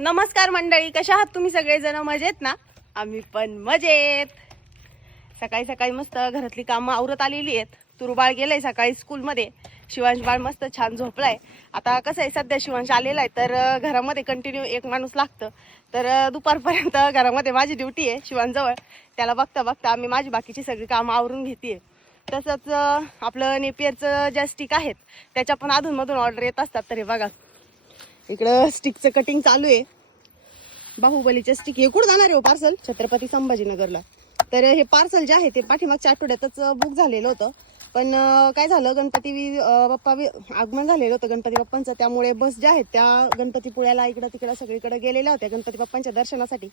नमस्कार मंडळी कशा आहात तुम्ही सगळेजण? मजेत ना? आम्ही पण मजेत. सकाळी सकाळी मस्त घरातली कामं आवरत आलेली आहेत. तुरुबाळ गेलंय सकाळी स्कूलमध्ये. शिवांश बाळ मस्त छान झोपलाय. आता कसं आहे सध्या शिवांश आलेला आहे तर घरामध्ये कंटिन्यू एक माणूस लागतं. तर दुपारपर्यंत घरामध्ये माझी ड्युटी आहे शिवांजवळ. त्याला बघता बघता आम्ही माझी बाकीची सगळी कामं आवरून घेते तसंच आपलं नेपियरचं ज्या स्टिक आहेत त्याच्या पण अधूनमधून ऑर्डर येत असतात. तर हे बघा. इकडं स्टिकचं कटिंग चालू आहे. बाहुबलीचे स्टिक हे कुठं जाणार आहे हो पार्सल छत्रपती संभाजीनगरला. तर हे पार्सल जे आहे ते पाठीमागच्या आठवड्यातच बुक झालेलं होतं. पण काय झालं गणपती बाप्पा आगमन झालेलं होतं गणपती बाप्पांचं. त्यामुळे बस ज्या आहेत त्या गणपतीपुळ्याला इकडं तिकडं सगळीकडे गेलेल्या होत्या गणपती बाप्पांच्या दर्शनासाठी.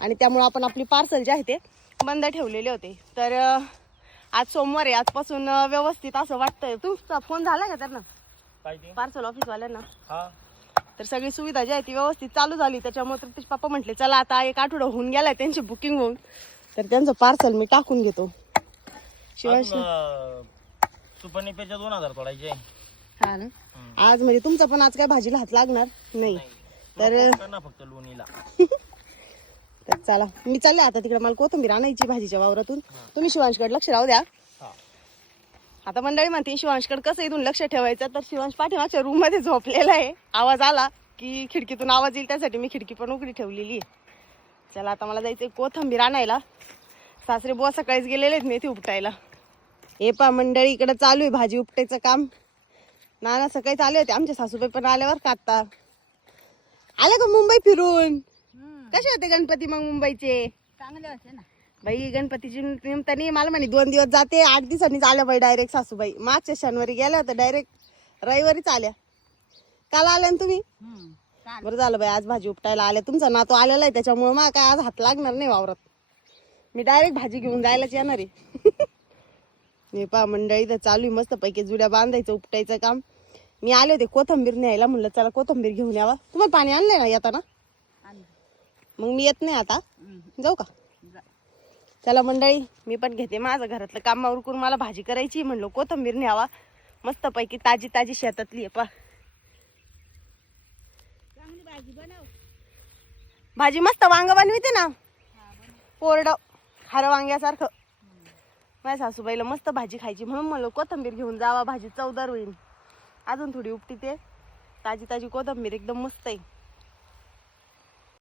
आणि त्यामुळे आपण आपली पार्सल जे आहे ते बंद ठेवलेले होते. तर आज सोमवार आहे. आजपासून व्यवस्थित असं वाटतंय. तुमचा फोन झाला का त्यांना? पार्सल ऑफिसवाल्यांना हा. तर सगळी सुविधा जी आहे ती व्यवस्थित चालू झाली. त्याच्यामुळे तृप्तीश पप्पा म्हटले चला आता एक आठवडा होऊन गेलाय त्यांची बुकिंग होऊन. तर त्यांचं पार्सल मी टाकून घेतो. सुपरनिपेच्या दोन हजार पडायचे हा ना? आज म्हणजे तुमचं पण आज काय भाजीला हात लागणार नाही. तर- तर फक्त लोणीला. तर चला मी चालले आता तिकडे मला कोथिंबीर आणायची भाजीच्या वावरातून. तुम्ही शिवांशकडे लक्ष राहू द्या. आता मंडळी म्हणते शिवांशकडे कसं इथून लक्ष ठेवायचं? तर शिवांश पाठीमागच्या रूममध्ये झोपलेला आहे. आवाज आला की खिडकीतून आवाज येईल त्यासाठी मी खिडकी पण उघडी ठेवलेली आहे. चला आता मला जायचंय कोथंबीर आणायला. सासरे बुवा सकाळीच गेलेले आहेत मेथी उपटायला. हे पा मंडळी इकडे चालू आहे भाजी उपटायचं काम. नाना सकाळी आले होते आमचे सासूबाई पण आल्यावर का आता? आले का मुंबई फिरून? कसे होते गणपती मग मुंबईचे? चांगले होते ना. बाई गणपतीची निमित्ताने मला म्हणे दोन दिवस जाते आठ दिवसांनीच आल्या बाई डायरेक्ट सासूबाई. मागच्या शनिवारी गेल्या होत्या डायरेक्ट रविवारीच आल्या. काल आल्या ना तुम्ही? बरं झालं बाई आज भाजी उपटायला आल्या. तुमचा नातू आलेला आहे त्याच्यामुळे मग काय आज हात लागणार नाही वावरात. मी डायरेक्ट भाजी घेऊन जायलाच येणार आहे. हे पा मंडळी तर चालू आहे मस्त पैकी जुड्या बांधायचं उपटायचं काम. मी आले होते कोथंबीर न्यायला म्हणलं चला कोथंबीर घेऊन यावा. तुम्हाला पाणी आणलंय ना येताना. मग मी येत नाही आता. जाऊ का. चला मंडळी मी पण घेते माझं घरातलं काम. उरकून मला भाजी करायची म्हणलो कोथंबीर न्यावा. मस्त पैकी ताजी ताजी शेतातली आहे पा भाजी बनव भाजी मस्त वांग बनविते ना? कोरड खारं वांग्यासारखं. माझ्या सासूबाईला मस्त भाजी खायची म्हणून म्हणलं कोथंबीर घेऊन जावा भाजी चवदार होईल. अजून थोडी उपटी ते. ताजी ताजी कोथंबीर एकदम मस्त आहे.